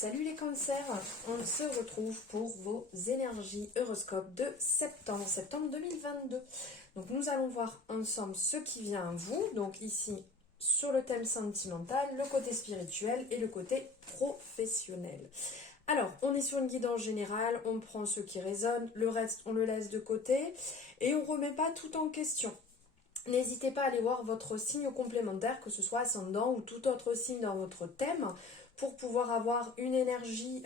Salut les cancers, on se retrouve pour vos énergies horoscopes de septembre 2022. Donc nous allons voir ensemble ce qui vient à vous, donc ici sur le thème sentimental, le côté spirituel et le côté professionnel. Alors, on est sur une guidance générale, on prend ce qui résonne, le reste on le laisse de côté et on ne remet pas tout en question. N'hésitez pas à aller voir votre signe complémentaire, que ce soit ascendant ou tout autre signe dans votre thème, pour pouvoir avoir une énergie,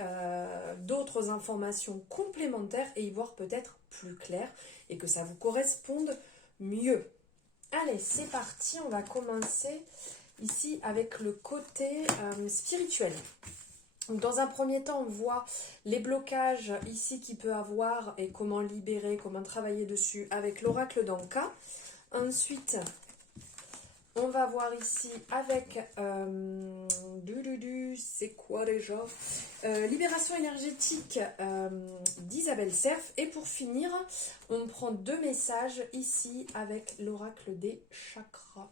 d'autres informations complémentaires et y voir peut-être plus clair et que ça vous corresponde mieux. Allez, c'est parti, on va commencer ici avec le côté spirituel. Donc, dans un premier temps, on voit les blocages ici qu'il peut avoir et comment libérer, comment travailler dessus avec l'oracle d'Anka. Ensuite, on va voir ici avec c'est quoi déjà, libération énergétique d'Isabelle Serf. Et pour finir, on prend deux messages ici avec l'oracle des chakras.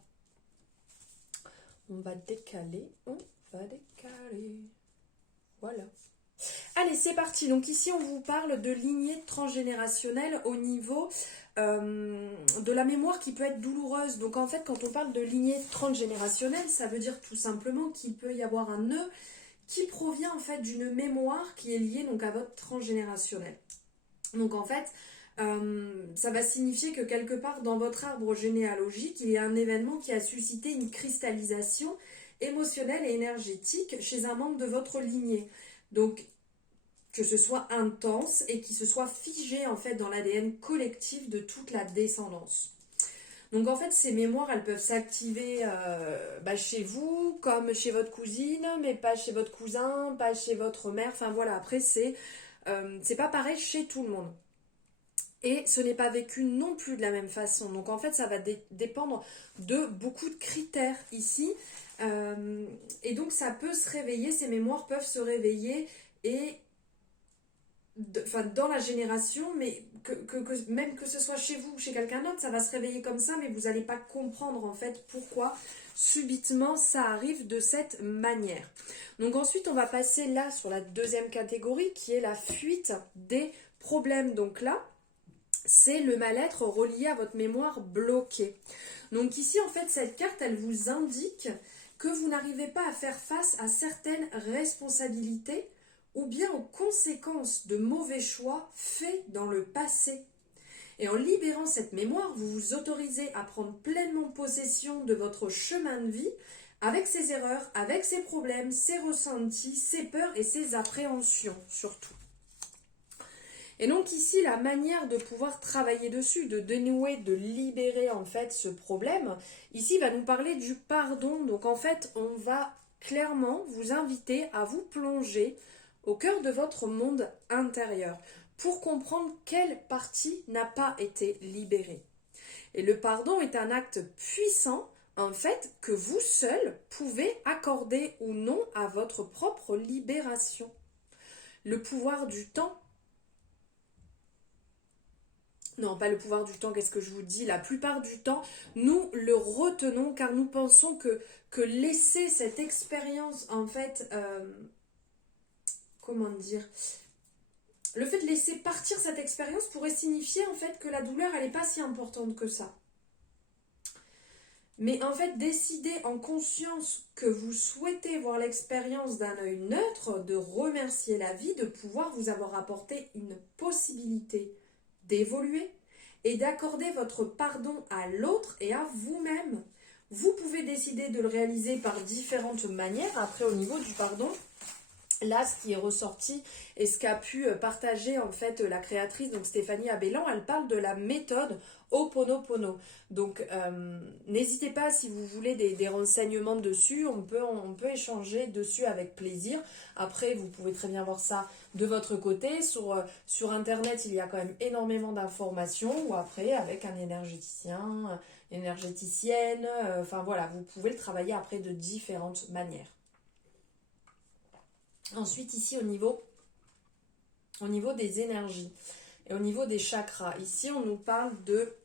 On va décaler. Voilà. Allez, c'est parti. Donc ici, on vous parle de lignée transgénérationnelle au niveau de la mémoire qui peut être douloureuse. Donc en fait, quand on parle de lignée transgénérationnelle, ça veut dire tout simplement qu'il peut y avoir un nœud qui provient en fait d'une mémoire qui est liée donc à votre transgénérationnel. Donc en fait, ça va signifier que quelque part dans votre arbre généalogique, il y a un événement qui a suscité une cristallisation émotionnelle et énergétique chez un membre de votre lignée. Donc, que ce soit intense et qui se soit figé en fait dans l'ADN collectif de toute la descendance. Donc en fait, ces mémoires, elles peuvent s'activer chez vous, comme chez votre cousine, mais pas chez votre cousin, pas chez votre mère. Enfin voilà, après c'est pas pareil chez tout le monde. Et ce n'est pas vécu non plus de la même façon. Donc en fait, ça va dépendre de beaucoup de critères ici. Et donc ça peut se réveiller, ces mémoires peuvent se réveiller et dans la génération, mais même que ce soit chez vous ou chez quelqu'un d'autre, ça va se réveiller comme ça, mais vous n'allez pas comprendre en fait pourquoi subitement ça arrive de cette manière. Donc ensuite, on va passer là sur la deuxième catégorie qui est la fuite des problèmes. Donc là, c'est le mal-être relié à votre mémoire bloquée. Donc ici, en fait, cette carte, elle vous indique que vous n'arrivez pas à faire face à certaines responsabilités ou bien aux conséquences de mauvais choix faits dans le passé. Et en libérant cette mémoire, vous vous autorisez à prendre pleinement possession de votre chemin de vie avec ses erreurs, avec ses problèmes, ses ressentis, ses peurs et ses appréhensions surtout. Et donc ici, la manière de pouvoir travailler dessus, de dénouer, de libérer en fait ce problème, ici va nous parler du pardon. Donc en fait, on va clairement vous inviter à vous plonger au cœur de votre monde intérieur pour comprendre quelle partie n'a pas été libérée. Et le pardon est un acte puissant, en fait, que vous seul pouvez accorder ou non à votre propre libération. Le pouvoir du temps. Non, pas le pouvoir du temps, qu'est-ce que je vous dis? La plupart du temps, nous le retenons car nous pensons que laisser cette expérience, en fait, comment dire, le fait de laisser partir cette expérience pourrait signifier en fait que la douleur elle n'est pas si importante que ça. Mais en fait, décider en conscience que vous souhaitez voir l'expérience d'un œil neutre, de remercier la vie, de pouvoir vous avoir apporté une possibilité d'évoluer et d'accorder votre pardon à l'autre et à vous-même. Vous pouvez décider de le réaliser par différentes manières. Après, au niveau du pardon, là, ce qui est ressorti et ce qu'a pu partager en fait la créatrice, donc Stéphanie Abellan, elle parle de la méthode Ho'oponopono. Donc, n'hésitez pas si vous voulez des renseignements dessus, on peut échanger dessus avec plaisir. Après, vous pouvez très bien voir ça de votre côté. Sur Internet, il y a quand même énormément d'informations, ou après, avec un énergéticien, une énergéticienne, enfin voilà, vous pouvez le travailler après de différentes manières. Ensuite, ici, au niveau des énergies et au niveau des chakras, ici, on nous parle de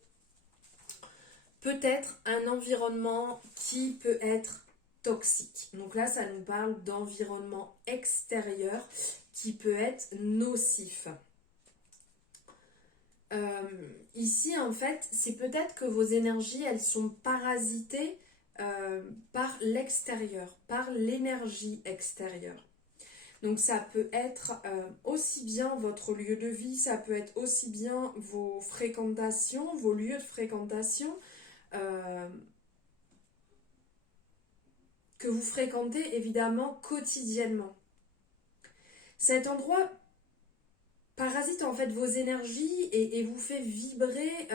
peut-être un environnement qui peut être toxique. Donc là, ça nous parle d'environnement extérieur qui peut être nocif. Ici, en fait, c'est peut-être que vos énergies, elles sont parasitées par l'extérieur, par l'énergie extérieure. Donc ça peut être aussi bien votre lieu de vie, ça peut être aussi bien vos fréquentations, vos lieux de fréquentation que vous fréquentez évidemment quotidiennement. Cet endroit parasite en fait vos énergies et vous fait vibrer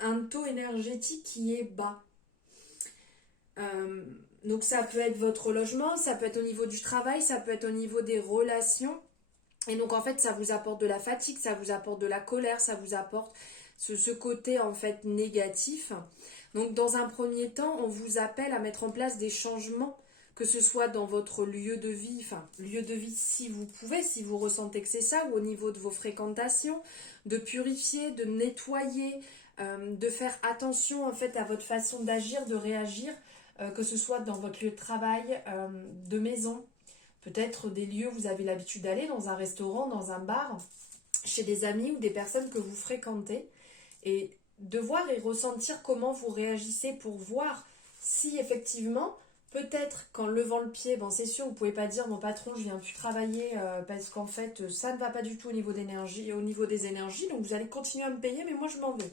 un taux énergétique qui est bas. Donc ça peut être votre logement, ça peut être au niveau du travail, ça peut être au niveau des relations. Et donc en fait ça vous apporte de la fatigue, ça vous apporte de la colère, ça vous apporte ce côté en fait négatif. Donc dans un premier temps, on vous appelle à mettre en place des changements, que ce soit dans votre lieu de vie, enfin lieu de vie si vous pouvez, si vous ressentez que c'est ça, ou au niveau de vos fréquentations, de purifier, de nettoyer, de faire attention en fait à votre façon d'agir, de réagir, que ce soit dans votre lieu de travail, de maison, peut-être des lieux où vous avez l'habitude d'aller, dans un restaurant, dans un bar, chez des amis ou des personnes que vous fréquentez, et de voir et ressentir comment vous réagissez pour voir si effectivement, peut-être qu'en levant le pied, bon c'est sûr, vous ne pouvez pas dire mon patron je viens plus travailler parce qu'en fait ça ne va pas du tout au niveau d'énergie, au niveau des énergies, donc vous allez continuer à me payer mais moi je m'en vais.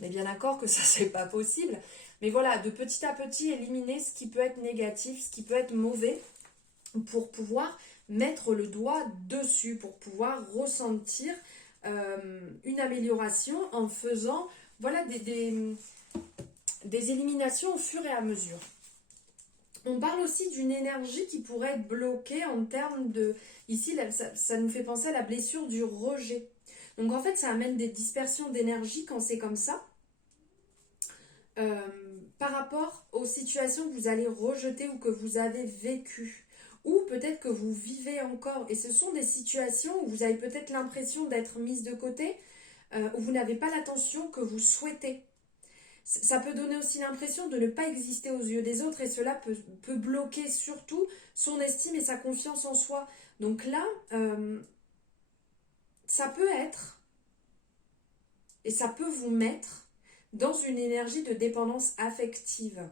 On est bien d'accord que ça c'est pas possible, mais voilà, de petit à petit éliminer ce qui peut être négatif, ce qui peut être mauvais, pour pouvoir mettre le doigt dessus, pour pouvoir ressentir une amélioration en faisant voilà, des éliminations au fur et à mesure. On parle aussi d'une énergie qui pourrait être bloquée en termes de... Ici, ça nous fait penser à la blessure du rejet. Donc en fait, ça amène des dispersions d'énergie quand c'est comme ça. Par rapport aux situations que vous allez rejeter ou que vous avez vécues. Ou peut-être que vous vivez encore. Et ce sont des situations où vous avez peut-être l'impression d'être mise de côté, où vous n'avez pas l'attention que vous souhaitez. Ça peut donner aussi l'impression de ne pas exister aux yeux des autres et cela peut bloquer surtout son estime et sa confiance en soi. Donc là, ça peut être, et ça peut vous mettre dans une énergie de dépendance affective.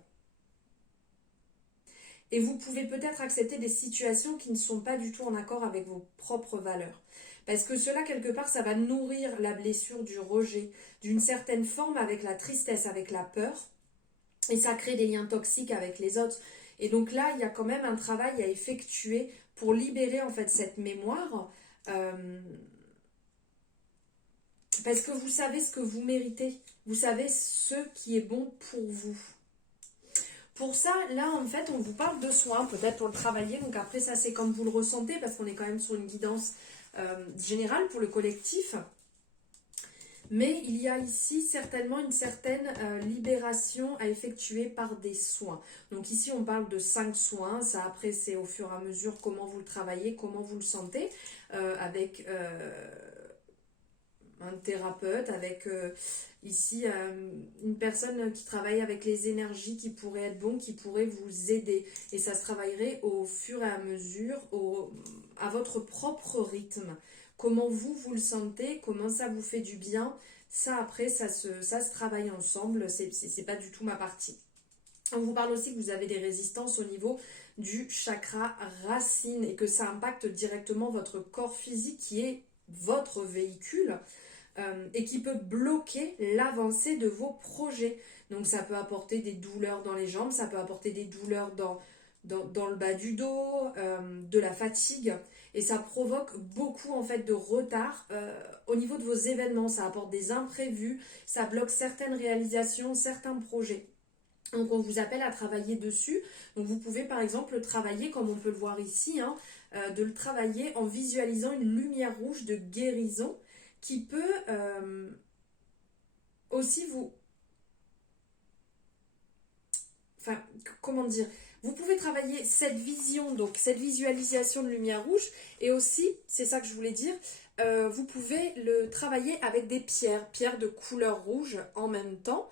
Et vous pouvez peut-être accepter des situations qui ne sont pas du tout en accord avec vos propres valeurs. Parce que cela, quelque part, ça va nourrir la blessure du rejet, d'une certaine forme avec la tristesse, avec la peur. Et ça crée des liens toxiques avec les autres. Et donc là, il y a quand même un travail à effectuer pour libérer en fait cette mémoire. Parce que vous savez ce que vous méritez. Vous savez ce qui est bon pour vous. Pour ça, là, en fait, on vous parle de soins, peut-être pour le travailler. Donc après, ça, c'est comme vous le ressentez, parce qu'on est quand même sur une guidance générale pour le collectif. Mais il y a ici certainement une certaine libération à effectuer par des soins. Donc ici, on parle de 5 soins. Ça, après, c'est au fur et à mesure comment vous le travaillez, comment vous le sentez, avec un thérapeute, avec... ici, une personne qui travaille avec les énergies qui pourrait être bon, qui pourrait vous aider. Et ça se travaillerait au fur et à mesure, à votre propre rythme. Comment vous le sentez, comment ça vous fait du bien. Ça, après, ça se travaille ensemble. C'est pas du tout ma partie. On vous parle aussi que vous avez des résistances au niveau du chakra racine et que ça impacte directement votre corps physique qui est votre véhicule. Et qui peut bloquer l'avancée de vos projets. Donc ça peut apporter des douleurs dans les jambes, ça peut apporter des douleurs dans le bas du dos, de la fatigue, et ça provoque beaucoup en fait de retard au niveau de vos événements. Ça apporte des imprévus, ça bloque certaines réalisations, certains projets. Donc on vous appelle à travailler dessus. Donc vous pouvez par exemple le travailler comme on peut le voir ici, de le travailler en visualisant une lumière rouge de guérison qui peut aussi vous... Enfin, comment dire? Vous pouvez travailler cette vision, donc cette visualisation de lumière rouge, et aussi, c'est ça que je voulais dire, vous pouvez le travailler avec des pierres de couleur rouge en même temps.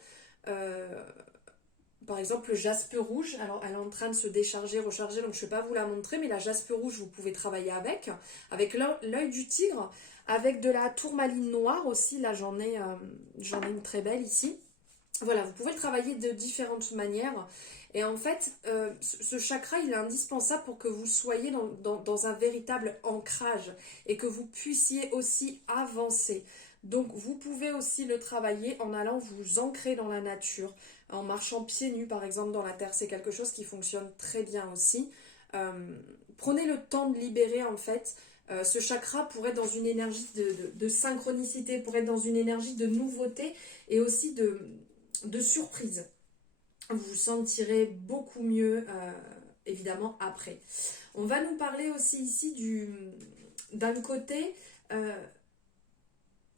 par exemple le jaspe rouge, alors elle est en train de se décharger, recharger, donc je ne vais pas vous la montrer, mais la jaspe rouge, vous pouvez travailler avec l'œil du tigre, avec de la tourmaline noire aussi, là j'en ai une très belle ici. Voilà, vous pouvez le travailler de différentes manières. Et en fait, ce chakra, il est indispensable pour que vous soyez dans un véritable ancrage et que vous puissiez aussi avancer. Donc, vous pouvez aussi le travailler en allant vous ancrer dans la nature, en marchant pieds nus, par exemple, dans la terre. C'est quelque chose qui fonctionne très bien aussi. Euh, Prenez le temps de libérer, en fait, ce chakra pour être dans une énergie de synchronicité, pour être dans une énergie de nouveauté et aussi de surprise. Vous vous sentirez beaucoup mieux, évidemment, après. On va nous parler aussi ici d'un côté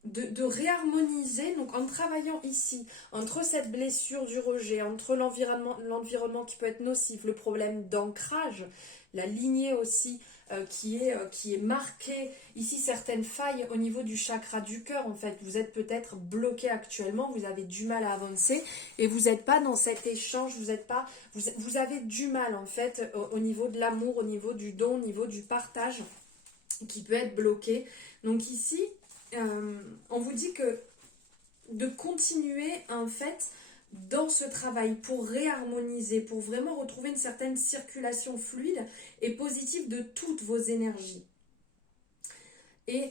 de réharmoniser, donc en travaillant ici, entre cette blessure du rejet, entre l'environnement qui peut être nocif, le problème d'ancrage, la lignée aussi qui est marquée, ici certaines failles au niveau du chakra du cœur, en fait, vous êtes peut-être bloqué actuellement, vous avez du mal à avancer et vous n'êtes pas dans cet échange, vous avez du mal en fait au niveau de l'amour, au niveau du don, au niveau du partage qui peut être bloqué. Donc ici, on vous dit que de continuer en fait dans ce travail pour réharmoniser, pour vraiment retrouver une certaine circulation fluide et positive de toutes vos énergies. Et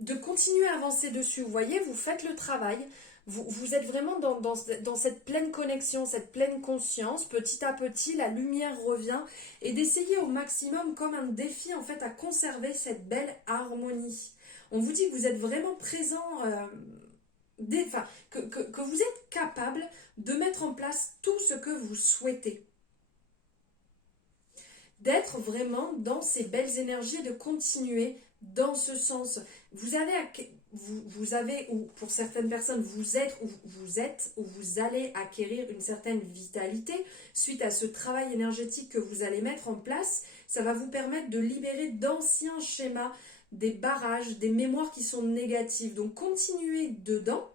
de continuer à avancer dessus. Vous voyez, vous faites le travail, vous êtes vraiment dans cette pleine connexion, cette pleine conscience. Petit à petit, la lumière revient et d'essayer au maximum, comme un défi en fait, à conserver cette belle harmonie. On vous dit que vous êtes vraiment présent, que vous êtes capable de mettre en place tout ce que vous souhaitez. D'être vraiment dans ces belles énergies et de continuer dans ce sens. Vous avez, ou pour certaines personnes, vous êtes ou vous allez acquérir une certaine vitalité suite à ce travail énergétique que vous allez mettre en place. Ça va vous permettre de libérer d'anciens schémas, des barrages, des mémoires qui sont négatives. Donc continuez dedans.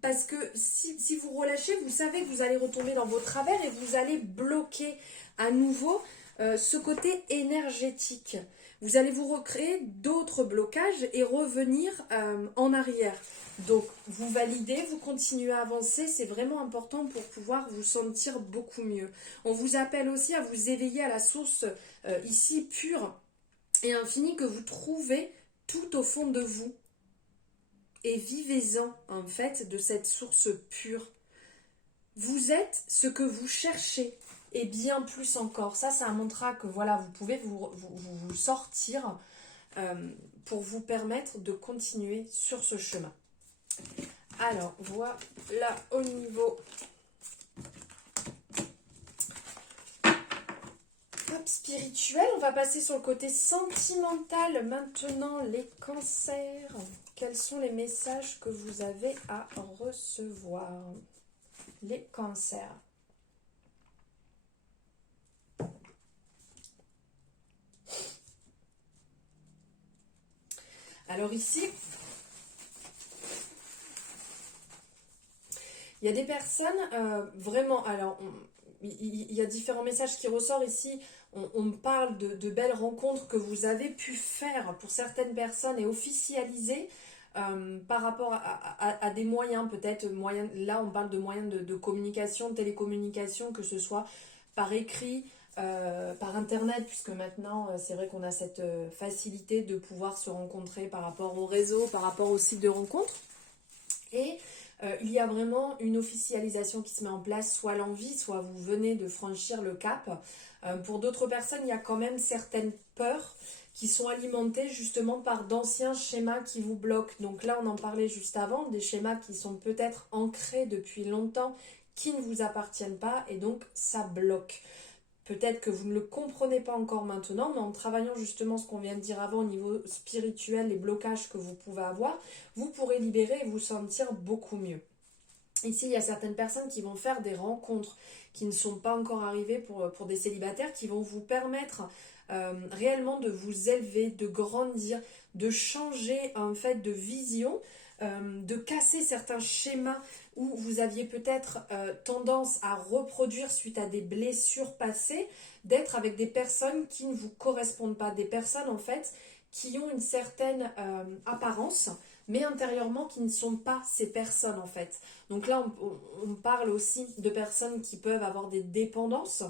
Parce que si vous relâchez, vous savez que vous allez retomber dans vos travers et vous allez bloquer à nouveau ce côté énergétique. Vous allez vous recréer d'autres blocages et revenir en arrière. Donc, vous validez, vous continuez à avancer, c'est vraiment important pour pouvoir vous sentir beaucoup mieux. On vous appelle aussi à vous éveiller à la source ici pure et infinie que vous trouvez tout au fond de vous. Et vivez-en, en fait, de cette source pure. Vous êtes ce que vous cherchez, et bien plus encore. Ça, ça montrera que voilà, vous pouvez vous sortir pour vous permettre de continuer sur ce chemin. Alors, voilà au niveau spirituel. On va passer sur le côté sentimental maintenant, les cancers. Quels sont les messages que vous avez à recevoir? Les cancers. Alors ici, il y a des personnes vraiment, alors il y a différents messages qui ressortent ici. On parle de belles rencontres que vous avez pu faire pour certaines personnes et officialiser par rapport à des moyens, peut-être moyens. Là, on parle de moyens de communication, de télécommunication, que ce soit par écrit, par internet, puisque maintenant, c'est vrai qu'on a cette facilité de pouvoir se rencontrer par rapport au réseau, par rapport au site de rencontre. Et il y a vraiment une officialisation qui se met en place, soit l'envie, soit vous venez de franchir le cap. Pour d'autres personnes, il y a quand même certaines peurs qui sont alimentées justement par d'anciens schémas qui vous bloquent. Donc là, on en parlait juste avant, des schémas qui sont peut-être ancrés depuis longtemps, qui ne vous appartiennent pas, et donc ça bloque. Peut-être que vous ne le comprenez pas encore maintenant, mais en travaillant justement ce qu'on vient de dire avant au niveau spirituel, les blocages que vous pouvez avoir, vous pourrez libérer et vous sentir beaucoup mieux. Ici, il y a certaines personnes qui vont faire des rencontres qui ne sont pas encore arrivées pour des célibataires, qui vont vous permettre réellement de vous élever, de grandir, de changer en fait de vision, de casser certains schémas où vous aviez peut-être tendance à reproduire suite à des blessures passées, d'être avec des personnes qui ne vous correspondent pas, des personnes en fait qui ont une certaine apparence, mais intérieurement qui ne sont pas ces personnes en fait. Donc là, on parle aussi de personnes qui peuvent avoir des dépendances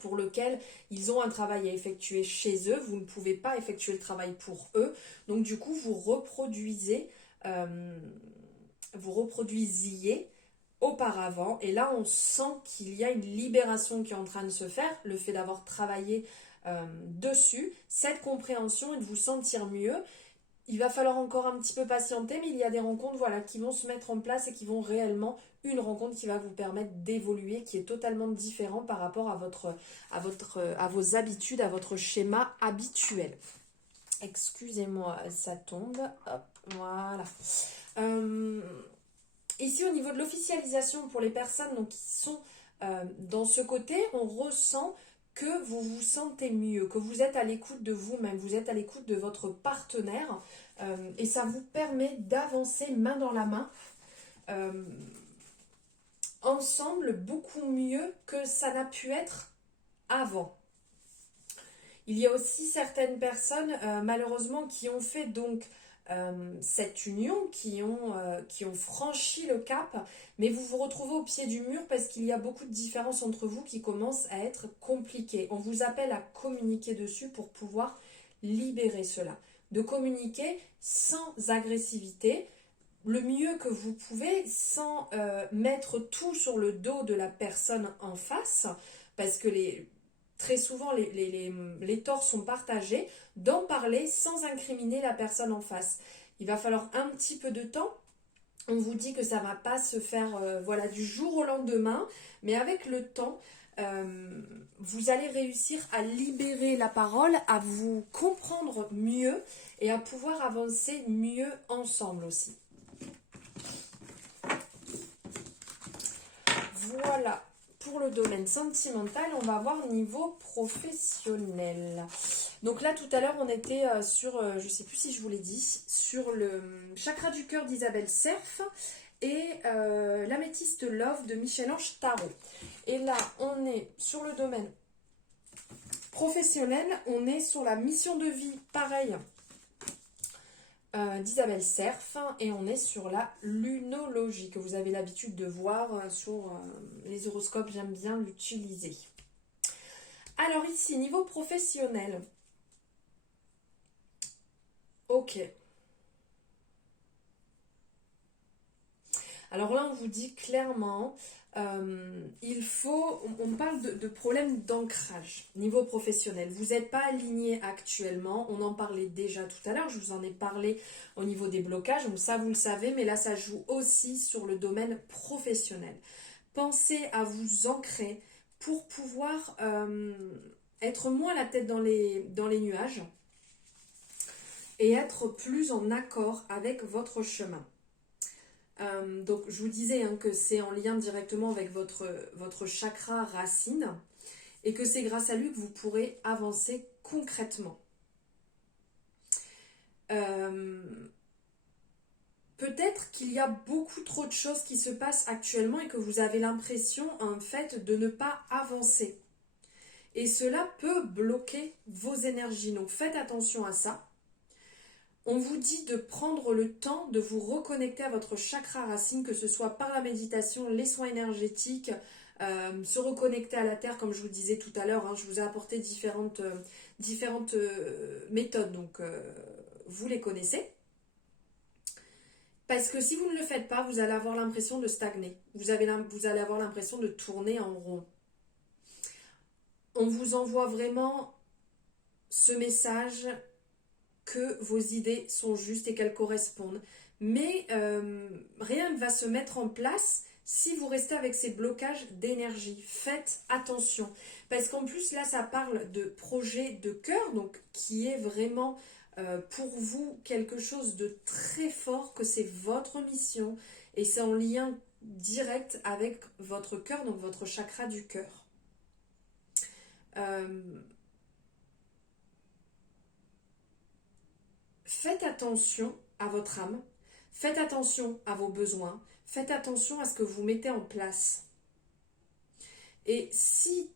pour lesquelles ils ont un travail à effectuer chez eux. Vous ne pouvez pas effectuer le travail pour eux. Donc du coup, vous reproduisiez auparavant. Et là, on sent qu'il y a une libération qui est en train de se faire. Le fait d'avoir travaillé dessus, cette compréhension et de vous sentir mieux. Il va falloir encore un petit peu patienter, mais il y a des rencontres voilà, qui vont se mettre en place et qui vont réellement, une rencontre qui va vous permettre d'évoluer, qui est totalement différent par rapport à vos habitudes, à votre schéma habituel. Excusez-moi, ça tombe. Hop, voilà. Ici, au niveau de l'officialisation pour les personnes donc, qui sont dans ce côté, on ressent que vous vous sentez mieux, que vous êtes à l'écoute de vous-même, vous êtes à l'écoute de votre partenaire et ça vous permet d'avancer main dans la main ensemble beaucoup mieux que ça n'a pu être avant. Il y a aussi certaines personnes malheureusement qui ont fait donc cette union, qui ont franchi le cap, mais vous vous retrouvez au pied du mur parce qu'il y a beaucoup de différences entre vous qui commencent à être compliquées. On vous appelle à communiquer dessus pour pouvoir libérer cela. De communiquer sans agressivité, le mieux que vous pouvez, sans mettre tout sur le dos de la personne en face, parce que très souvent les torts sont partagés, d'en parler sans incriminer la personne en face. Il va falloir un petit peu de temps. On vous dit que ça ne va pas se faire voilà, du jour au lendemain, mais avec le temps, vous allez réussir à libérer la parole, à vous comprendre mieux et à pouvoir avancer mieux ensemble aussi. Voilà. Pour le domaine sentimental, on va voir niveau professionnel. Donc là, tout à l'heure, on était sur, je ne sais plus si je vous l'ai dit, sur le chakra du cœur d'Isabelle Cerf et l'améthyste Love de Michel-Ange Tarot. Et là, on est sur le domaine professionnel, on est sur la mission de vie, pareil, d'Isabelle Cerf, et on est sur la lunologie que vous avez l'habitude de voir sur les horoscopes. J'aime bien l'utiliser. Alors ici, niveau professionnel, ok. Alors là, on vous dit clairement, on parle de problèmes d'ancrage, niveau professionnel. Vous n'êtes pas aligné actuellement, on en parlait déjà tout à l'heure, je vous en ai parlé au niveau des blocages, donc ça vous le savez, mais là ça joue aussi sur le domaine professionnel. Pensez à vous ancrer pour pouvoir être moins la tête dans les nuages et être plus en accord avec votre chemin. Donc je vous disais que c'est en lien directement avec votre chakra racine et que c'est grâce à lui que vous pourrez avancer concrètement. Peut-être qu'il y a beaucoup trop de choses qui se passent actuellement et que vous avez l'impression en fait de ne pas avancer. Et cela peut bloquer vos énergies. Donc faites attention à ça. On vous dit de prendre le temps de vous reconnecter à votre chakra racine, que ce soit par la méditation, les soins énergétiques, se reconnecter à la terre, comme je vous disais tout à l'heure. Je vous ai apporté différentes méthodes, donc vous les connaissez. Parce que si vous ne le faites pas, vous allez avoir l'impression de stagner. Vous allez avoir l'impression de tourner en rond. On vous envoie vraiment ce message que vos idées sont justes et qu'elles correspondent. Mais rien ne va se mettre en place si vous restez avec ces blocages d'énergie. Faites attention. Parce qu'en plus, là, ça parle de projet de cœur, donc qui est vraiment pour vous quelque chose de très fort, que c'est votre mission. Et c'est en lien direct avec votre cœur, donc votre chakra du cœur. Faites attention à votre âme, faites attention à vos besoins, Faites attention à ce que vous mettez en place. Et si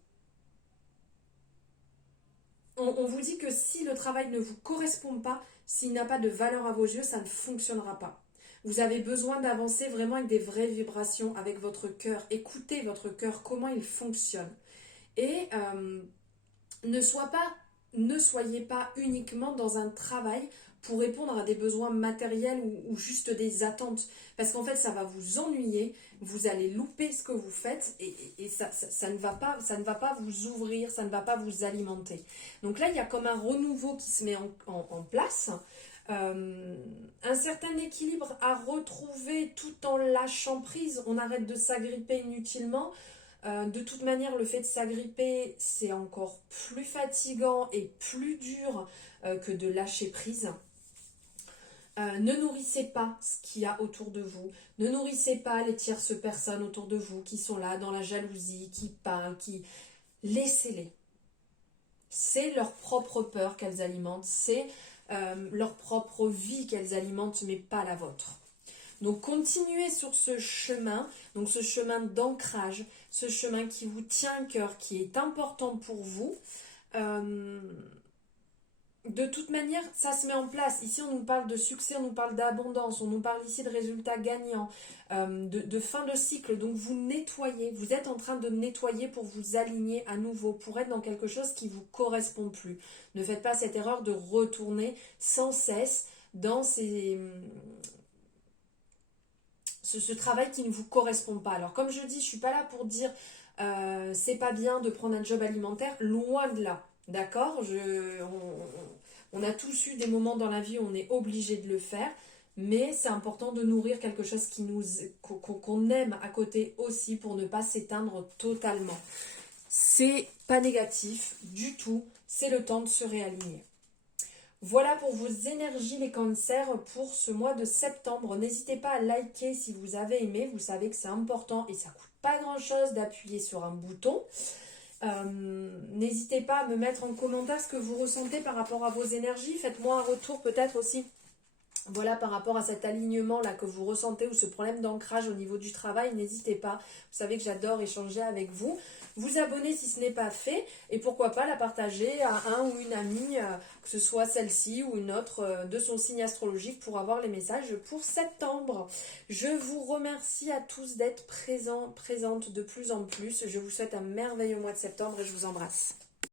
on vous dit que si le travail ne vous correspond pas, s'il n'a pas de valeur à vos yeux, ça ne fonctionnera pas. Vous avez besoin d'avancer vraiment avec des vraies vibrations, avec votre cœur. Écoutez votre cœur, comment il fonctionne. Et ne soyez pas uniquement dans un travail pour répondre à des besoins matériels ou juste des attentes. Parce qu'en fait, ça va vous ennuyer, vous allez louper ce que vous faites et ça ne va pas vous ouvrir, ça ne va pas vous alimenter. Donc là, il y a comme un renouveau qui se met en place. Un certain équilibre à retrouver tout en lâchant prise. On arrête de s'agripper inutilement. De toute manière, le fait de s'agripper, c'est encore plus fatigant et plus dur que de lâcher prise. Ne nourrissez pas ce qu'il y a autour de vous. Ne nourrissez pas les tierces personnes autour de vous qui sont là dans la jalousie, qui parlent, qui... Laissez-les. C'est leur propre peur qu'elles alimentent, c'est leur propre vie qu'elles alimentent, mais pas la vôtre. Donc continuez sur ce chemin, donc ce chemin d'ancrage, ce chemin qui vous tient à cœur, qui est important pour vous. De toute manière, ça se met en place. Ici, on nous parle de succès, on nous parle d'abondance, on nous parle ici de résultats gagnants, de fin de cycle. Donc, vous nettoyez, vous êtes en train de nettoyer pour vous aligner à nouveau, pour être dans quelque chose qui ne vous correspond plus. Ne faites pas cette erreur de retourner sans cesse dans ce travail qui ne vous correspond pas. Alors, comme je dis, je ne suis pas là pour dire c'est pas bien de prendre un job alimentaire, loin de là. D'accord, on a tous eu des moments dans la vie où on est obligé de le faire, mais c'est important de nourrir quelque chose qu'on aime à côté aussi pour ne pas s'éteindre totalement. C'est pas négatif du tout, c'est le temps de se réaligner. Voilà pour vos énergies les cancers pour ce mois de septembre. N'hésitez pas à liker si vous avez aimé, vous savez que c'est important et ça coûte pas grand chose d'appuyer sur un bouton. N'hésitez pas à me mettre en commentaire ce que vous ressentez par rapport à vos énergies. Faites-moi un retour peut-être aussi, voilà, par rapport à cet alignement là que vous ressentez ou ce problème d'ancrage au niveau du travail. N'hésitez pas, vous savez que j'adore échanger avec vous. Vous abonner si ce n'est pas fait et pourquoi pas la partager à un ou une amie, que ce soit celle-ci ou une autre de son signe astrologique pour avoir les messages pour septembre. Je vous remercie à tous d'être présentes de plus en plus. Je vous souhaite un merveilleux mois de septembre et je vous embrasse.